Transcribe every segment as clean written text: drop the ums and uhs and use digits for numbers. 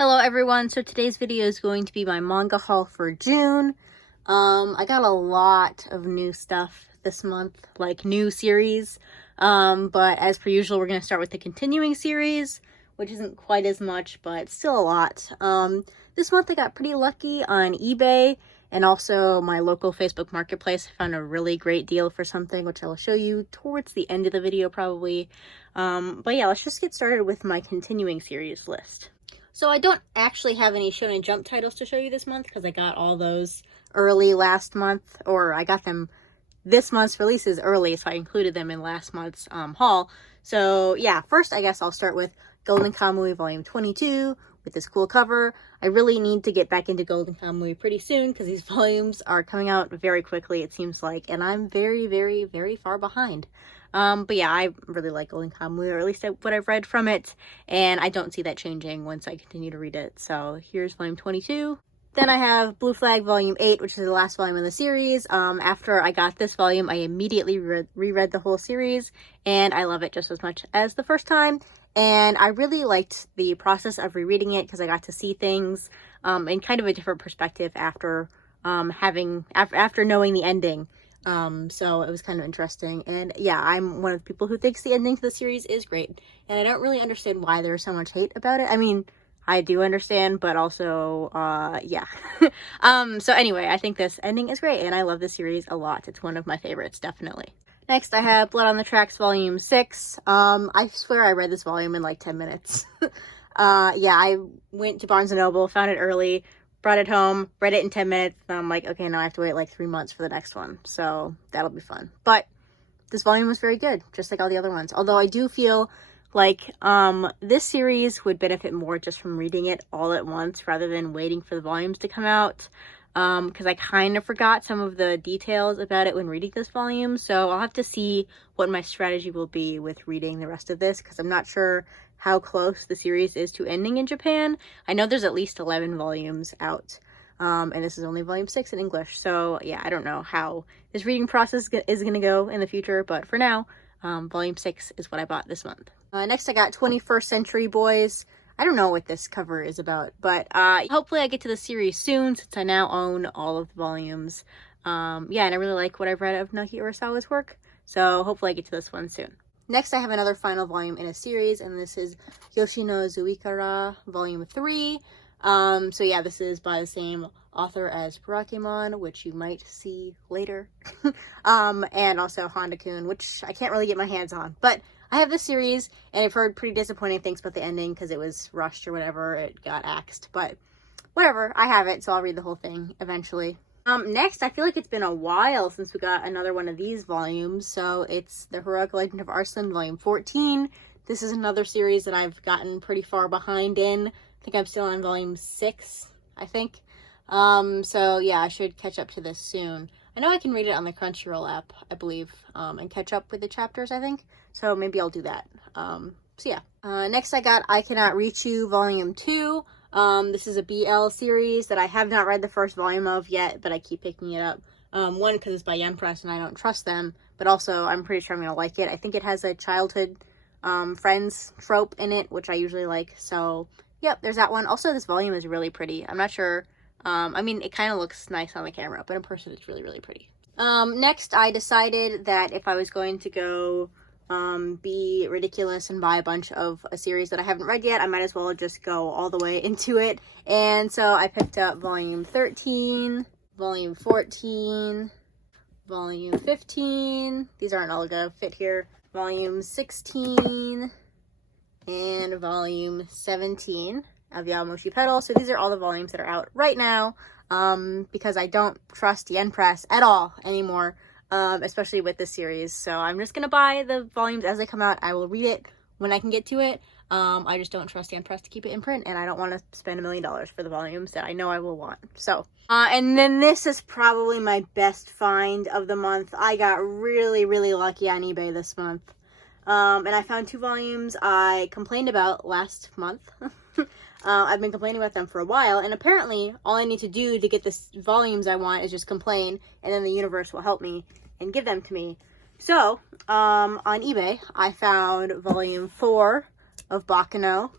Hello everyone, so today's video is going to be my manga haul for June. I got a lot of new stuff this month, like new series, but as per usual we're going to start with the continuing series, which isn't quite as much, but still a lot. This month I got pretty lucky on eBay and also my local Facebook marketplace. I found a really great deal for something, which I'll show you towards the end of the video probably. But yeah, let's just get started with my continuing series list. So I don't actually have any Shonen Jump titles to show you this month because I got all those early last month, or I got them this month's releases early, so I included them in last month's haul. So yeah, first I guess I'll start with Golden Kamuy Volume 22 with this cool cover. I really need to get back into Golden Kamuy pretty soon because these volumes are coming out very quickly, it seems like, and I'm very, very, very far behind. But yeah, I really like Golden Kamuy, or at least what I've read from it, and I don't see that changing once I continue to read it. So here's Volume 22. Then I have Blue Flag Volume 8, which is the last volume in the series. After I got this volume, I immediately reread the whole series, and I love it just as much as the first time. And I really liked the process of rereading it because I got to see things in kind of a different perspective after after knowing the ending. So it was kind of interesting, and yeah, I'm one of the people who thinks the ending to the series is great, and I don't really understand why there's so much hate about it. I mean, I do understand, but also, yeah. So anyway, I think this ending is great, and I love this series a lot. It's one of my favorites, definitely. Next, I have Blood on the Tracks Volume 6. I swear I read this volume in like 10 minutes. Yeah, I went to Barnes & Noble, found it early, brought it home, read it in 10 minutes, and I'm like, okay, now I have to wait like 3 months for the next one, so that'll be fun. But this volume was very good, just like all the other ones. Although I do feel like this series would benefit more just from reading it all at once rather than waiting for the volumes to come out, because I kind of forgot some of the details about it when reading this volume, so I'll have to see what my strategy will be with reading the rest of this, because I'm not sure how close the series is to ending in Japan. I know there's at least 11 volumes out, and this is only volume 6 in English, so yeah, I don't know how this reading process is going to go in the future, but for now, volume 6 is what I bought this month. Next I got 21st Century Boys. I don't know what this cover is about, but hopefully I get to the series soon since I now own all of the volumes. Yeah, and I really like what I've read of Naoki Urasawa's work, so hopefully I get to this one soon. Next, I have another final volume in a series, and this is Yoshino Zuikara Volume 3. So yeah, this is by the same author as Barakamon, which you might see later. And also Honda-kun, which I can't really get my hands on. But I have this series, and I've heard pretty disappointing things about the ending because it was rushed or whatever. It got axed, but whatever. I have it, so I'll read the whole thing eventually. Next, I feel like it's been a while since we got another one of these volumes, so it's The Heroic Legend of Arslan, Volume 14. This is another series that I've gotten pretty far behind in. I think I'm still on Volume 6, I think. So yeah, I should catch up to this soon. I know I can read it on the Crunchyroll app, I believe, and catch up with the chapters, I think. So maybe I'll do that. So yeah. Next I got I Cannot Reach You, Volume 2. This is a BL series that I have not read the first volume of yet, but I keep picking it up. One, because it's by Yen Press and I don't trust them, but also I'm pretty sure I'm going to like it. I think it has a childhood friends trope in it, which I usually like. So, yep, there's that one. Also, this volume is really pretty. I'm not sure. I mean, it kind of looks nice on the camera, but in person it's really, really pretty. Next, I decided that if I was going to go be ridiculous and buy a bunch of a series that I haven't read yet, I might as well just go all the way into it. And so I picked up Volume 13, Volume 14, Volume 15. These aren't all gonna fit here. Volume 16 and Volume 17 of Yaomoshi Pedal. So these are all the volumes that are out right now, because I don't trust Yen Press at all anymore. Especially with this series. So I'm just gonna buy the volumes as they come out. I will read it when I can get to it. I just don't trust Yen Press to keep it in print, and I don't want to spend $1 million for the volumes that I know I will want. So, and then this is probably my best find of the month. I got really, really lucky on eBay this month. And I found 2 volumes I complained about last month. I've been complaining about them for a while, and apparently all I need to do to get the volumes I want is just complain, and then the universe will help me and give them to me. So, on eBay, I found Volume 4 of Baccano,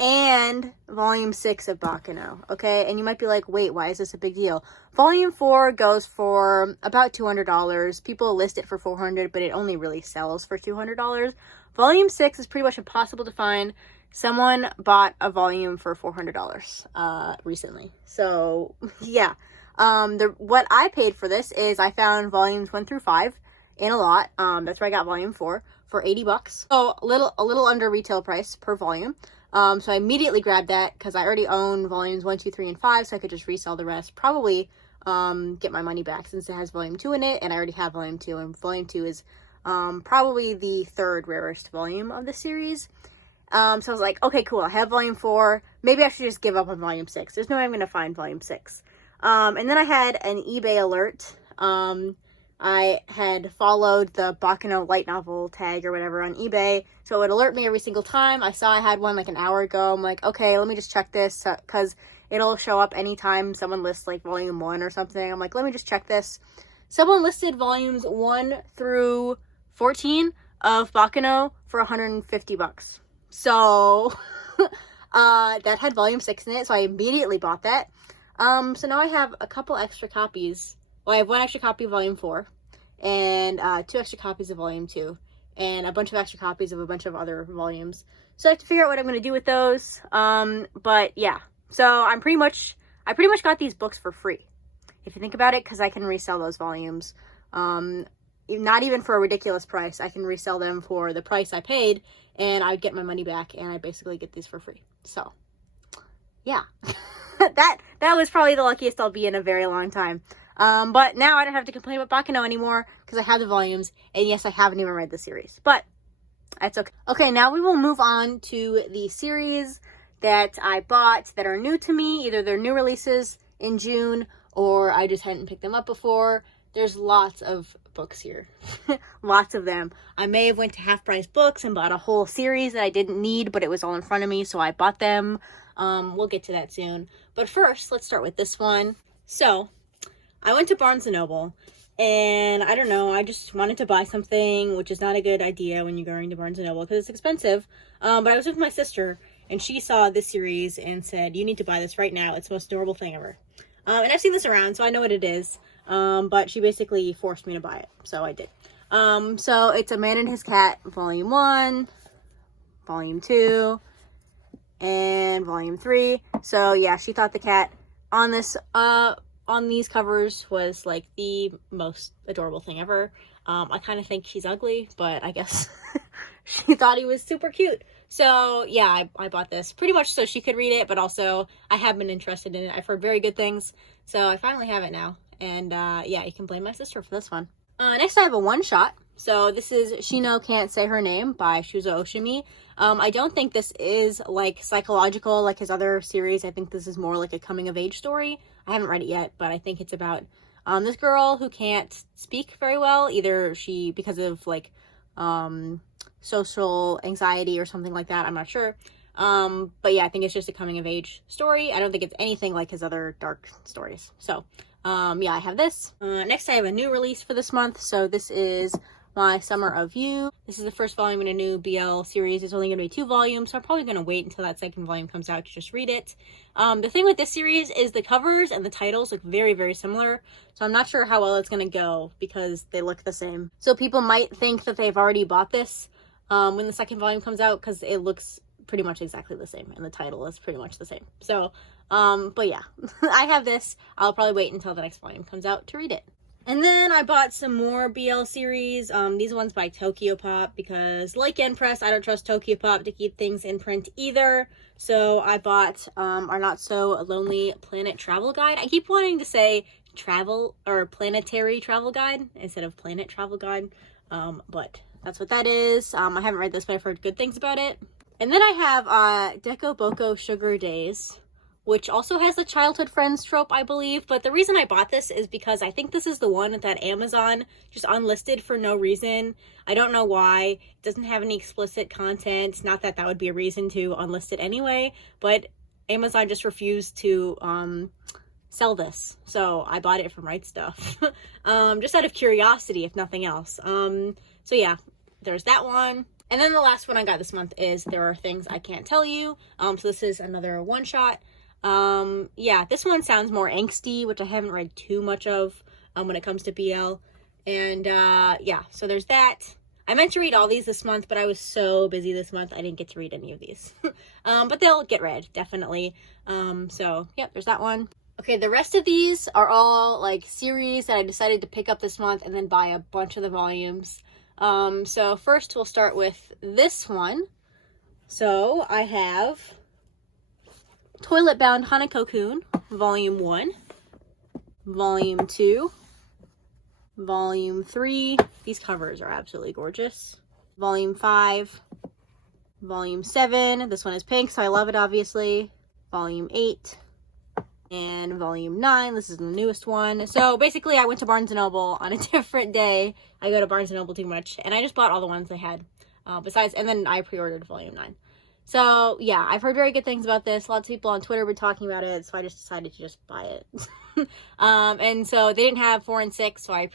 and volume 6 of Baccano, okay? And you might be like, wait, why is this a big deal? Volume 4 goes for about $200. People list it for $400, but it only really sells for $200. Volume 6 is pretty much impossible to find. Someone bought a volume for $400 recently. So, yeah. What I paid for this is I found volumes 1 through 5 in a lot. That's where I got volume 4 for $80. So, a little under retail price per volume. So I immediately grabbed that because I already own volumes 1, 2, 3, and 5, so I could just resell the rest. Probably get my money back since it has volume 2 in it, and I already have volume 2, and volume 2 is probably the third rarest volume of the series. So I was like, okay, cool, I have volume 4. Maybe I should just give up on volume 6. There's no way I'm going to find volume 6. And then I had an eBay alert. I had followed the Baccano light novel tag or whatever on eBay, so it would alert me every single time. I saw I had one like an hour ago. I'm like, okay, let me just check this, because it'll show up anytime someone lists like volume 1 or something. I'm like, let me just check this. Someone listed volumes 1 through 14 of Baccano for $150. So that had volume 6 in it, so I immediately bought that. So now I have a couple extra copies. Well, I have 1 extra copy of volume 4 and 2 extra copies of volume 2 and a bunch of extra copies of a bunch of other volumes. So I have to figure out what I'm going to do with those. But yeah, so I pretty much got these books for free, if you think about it, because I can resell those volumes. Not even for a ridiculous price. I can resell them for the price I paid, and I'd get my money back, and I basically get these for free. So yeah, that was probably the luckiest I'll be in a very long time. But now I don't have to complain about Baccano anymore because I have the volumes, and yes, I haven't even read the series, but that's okay. Okay, now we will move on to the series that I bought that are new to me. Either they're new releases in June, or I just hadn't picked them up before. There's lots of books here. Lots of them. I may have went to Half Price Books and bought a whole series that I didn't need, but it was all in front of me, so I bought them. We'll get to that soon. But first, let's start with this one. So, I went to Barnes & Noble, and I don't know, I just wanted to buy something, which is not a good idea when you're going to Barnes & Noble because it's expensive. But I was with my sister, and she saw this series and said, you need to buy this right now. It's the most adorable thing ever. And I've seen this around, so I know what it is. But she basically forced me to buy it, so I did. So it's A Man and His Cat, Volume 1, Volume 2, and Volume 3. So yeah, she thought the cat on this, on these covers was like the most adorable thing ever. I kind of think he's ugly, but I guess she thought he was super cute. So yeah, I bought this pretty much so she could read it, but also I have been interested in it. I've heard very good things, so I finally have it now. And yeah, you can blame my sister for this one. Next I have a one-shot. So this is Shino Can't Say Her Name by Shuzo Oshimi. I don't think this is like psychological like his other series. I think this is more like a coming-of-age story. I haven't read it yet, but I think it's about this girl who can't speak very well. Either she, because of like social anxiety or something like that. I'm not sure. But yeah, I think it's just a coming-of-age story. I don't think it's anything like his other dark stories. So yeah, I have this. Next I have a new release for this month. So this is My Summer of You. This is the first volume in a new BL series. It's only going to be 2 volumes, so I'm probably going to wait until that second volume comes out to just read it. The thing with this series is the covers and the titles look very, very similar, so I'm not sure how well it's going to go because they look the same. So people might think that they've already bought this when the second volume comes out because it looks pretty much exactly the same and the title is pretty much the same. So, but yeah, I have this. I'll probably wait until the next volume comes out to read it. And then I bought some more BL series. These ones by Tokyopop because, like Press, I don't trust Tokyopop to keep things in print either. So I bought our Not So Lonely Planet Travel Guide. I keep wanting to say travel or planetary travel guide instead of planet travel guide. But that's what that is. I haven't read this, but I've heard good things about it. And then I have Deco Boko Sugar Days, which also has the childhood friends trope, I believe. But the reason I bought this is because I think this is the one that Amazon just unlisted for no reason. I don't know why. It doesn't have any explicit content. Not that that would be a reason to unlist it anyway, but Amazon just refused to sell this. So I bought it from Right Stuff. Just out of curiosity, if nothing else. So yeah, there's that one. And then the last one I got this month is There Are Things I Can't Tell You. So this is another one-shot. Yeah, this one sounds more angsty, which I haven't read too much of when it comes to BL. And yeah, so there's that. I meant to read all these this month, but I was so busy this month, I didn't get to read any of these. But they'll get read, definitely. So, yeah, there's that one. Okay, the rest of these are all, like, series that I decided to pick up this month and then buy a bunch of the volumes. So first we'll start with this one. So I have Toilet Bound Hanako-kun, Volume 1, Volume 2, Volume 3. These covers are absolutely gorgeous. Volume 5, Volume 7. This one is pink, so I love it, obviously. Volume 8, and Volume 9. This is the newest one. So basically, I went to Barnes & Noble on a different day. I go to Barnes & Noble too much, and I just bought all the ones they had. And then I pre-ordered Volume 9. So, yeah, I've heard very good things about this. Lots of people on Twitter have been talking about it, so I just decided to just buy it. And so they didn't have 4 and 6, so I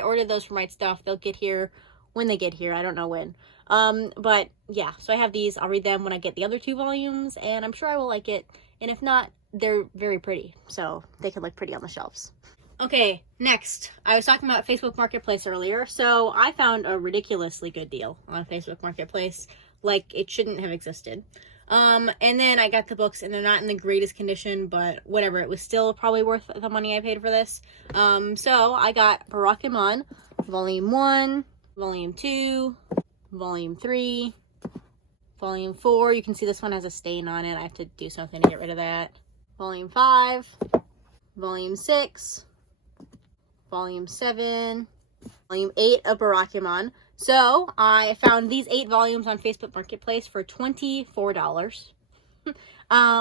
ordered those for my stuff. They'll get here when they get here. I don't know when. But, yeah, so I have these. I'll read them when I get the other 2 volumes, and I'm sure I will like it. And if not, they're very pretty, so they can look pretty on the shelves. Okay, next. I was talking about Facebook Marketplace earlier, so I found a ridiculously good deal on Facebook Marketplace. Like, it shouldn't have existed. And then I got the books, and they're not in the greatest condition, but whatever. It was still probably worth the money I paid for this. So I got Barakamon, Volume 1, Volume 2, Volume 3, Volume 4. You can see this one has a stain on it. I have to do something to get rid of that. Volume 5, Volume 6, Volume 7, Volume 8 of Barakamon. So, I found these 8 volumes on Facebook Marketplace for $24,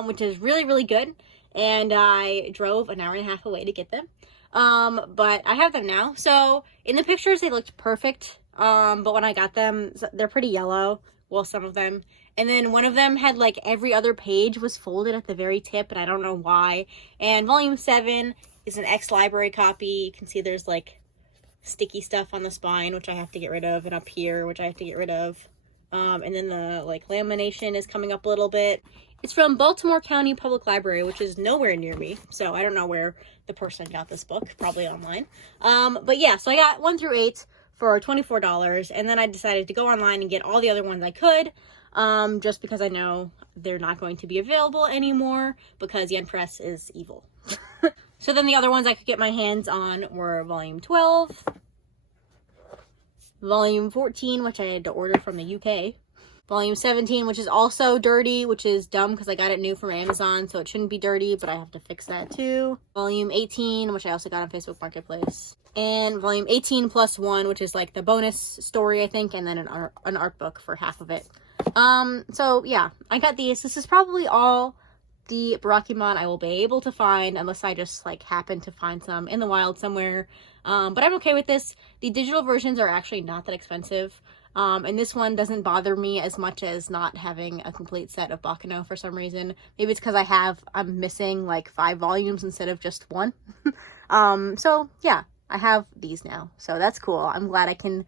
which is really, really good. And I drove an hour and a half away to get them. But I have them now. So, in the pictures, they looked perfect. But when I got them, they're pretty yellow. Well, some of them. And then one of them had, like, every other page was folded at the very tip, and I don't know why. And Volume 7 is an ex-library copy. You can see there's, like, sticky stuff on the spine, which I have to get rid of, and up here, which I have to get rid of. And then the, like, lamination is coming up a little bit. It's from Baltimore County Public Library, which is nowhere near me, so I don't know where the person got this book, probably online. But yeah, so I got 1 through 8 for $24, and then I decided to go online and get all the other ones I could, just because I know they're not going to be available anymore, because Yen Press is evil. So then the other ones I could get my hands on were Volume 12, Volume 14, which I had to order from the UK, Volume 17, which is also dirty, which is dumb because I got it new from Amazon, so it shouldn't be dirty, but I have to fix that too. Volume 18, which I also got on Facebook Marketplace. And Volume 18 plus 1, which is like the bonus story, I think, and then an art book for half of it. So yeah, I got these. This is probably all the Barakamon I will be able to find, unless I just, like, happen to find some in the wild somewhere. But I'm okay with this. The digital versions are actually not that expensive. And this one doesn't bother me as much as not having a complete set of Baccano for some reason. Maybe it's because I'm missing, like, 5 volumes instead of just 1. So, yeah, I have these now. So that's cool. I'm glad I can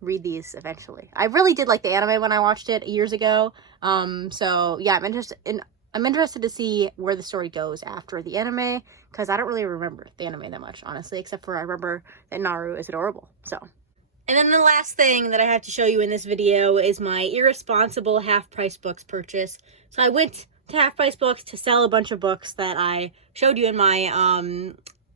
read these eventually. I really did like the anime when I watched it years ago. So, yeah, I'm interested to see where the story goes after the anime, because I don't really remember the anime that much, honestly, except for I remember that Naru is adorable, so. And then the last thing that I have to show you in this video is my irresponsible half-price books purchase. So I went to half-price books to sell a bunch of books that I showed you in my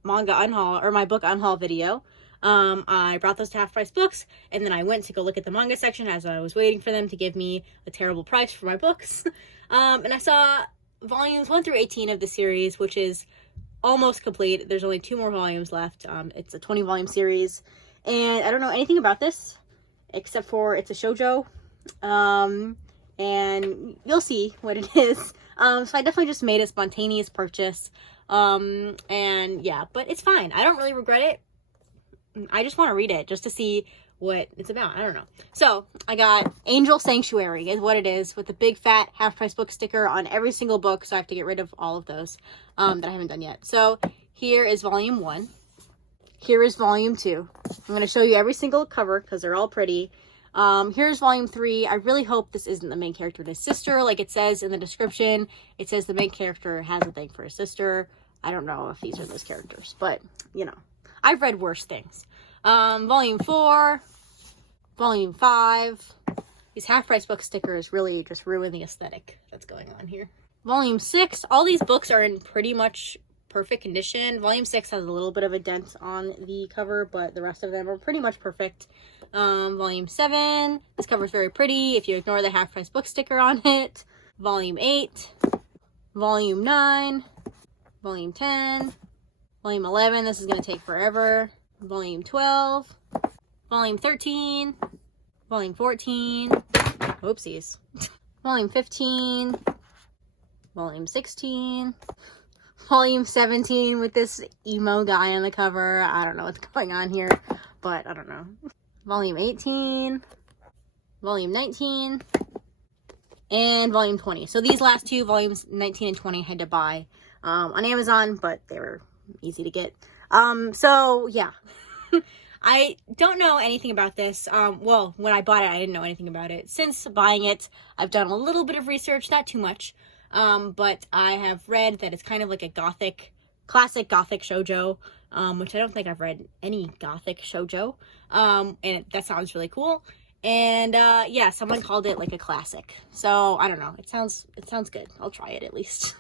manga unhaul, or my book unhaul video. I brought those to half-price books, and then I went to go look at the manga section as I was waiting for them to give me a terrible price for my books. And I saw volumes 1 through 18 of the series, which is almost complete. There's only 2 more volumes left. It's a 20-volume series, and I don't know anything about this, except for it's a shoujo, and you'll see what it is. So I definitely just made a spontaneous purchase, and yeah, but it's fine. I don't really regret it. I just want to read it just to see what it's about. I don't know. So I got Angel Sanctuary is what it is, with a big fat half-price book sticker on every single book, so I have to get rid of all of those that I haven't done yet. So here is Volume 1. Here is Volume 2. I'm going to show you every single cover because they're all pretty. Here's volume 3. I really hope this isn't the main character and his sister. Like it says in the description, it says the main character has a thing for his sister. I don't know if these are those characters, but, you know, I've read worse things. Volume 4, volume 5. These half-price book stickers really just ruin the aesthetic that's going on here. Volume 6, all these books are in pretty much perfect condition. Volume 6 has a little bit of a dent on the cover, but the rest of them are pretty much perfect. Volume 7, this cover is very pretty if you ignore the half-price book sticker on it. Volume 8, Volume 9, Volume 10, Volume 11, this is going to take forever. Volume 12, Volume 13, Volume 14, whoopsies. Volume 15, Volume 16, Volume 17 with this emo guy on the cover. I don't know what's going on here, but I don't know. Volume 18, Volume 19, and Volume 20. So these last two, Volumes 19 and 20, I had to buy on Amazon, but they were easy to get. So yeah. I don't know anything about this. Well, when I bought it, I didn't know anything about it. Since buying it, I've done a little bit of research, not too much. But I have read that it's kind of like a classic gothic shoujo, which I don't think I've read any gothic shoujo. And that sounds really cool. And, yeah, someone called it like a classic. So, I don't know. It sounds good. I'll try it at least.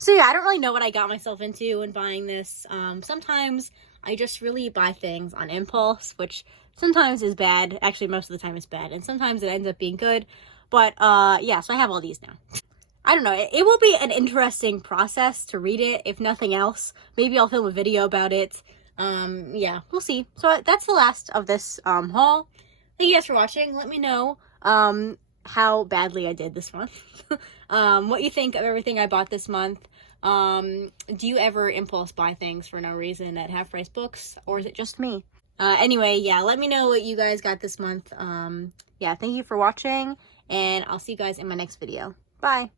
So yeah, I don't really know what I got myself into when buying this. Sometimes I just really buy things on impulse, which sometimes is bad. Actually, most of the time it's bad. And sometimes it ends up being good. But, yeah, so I have all these now. I don't know. It will be an interesting process to read it, if nothing else. Maybe I'll film a video about it. Yeah, we'll see. So that's the last of this, haul. Thank you guys for watching. Let me know, how badly I did this month. What you think of everything I bought this month. Do you ever impulse buy things for no reason at half-price books, or is it just me? Anyway, yeah, let me know what you guys got this month. Yeah, thank you for watching, and I'll see you guys in my next video. Bye!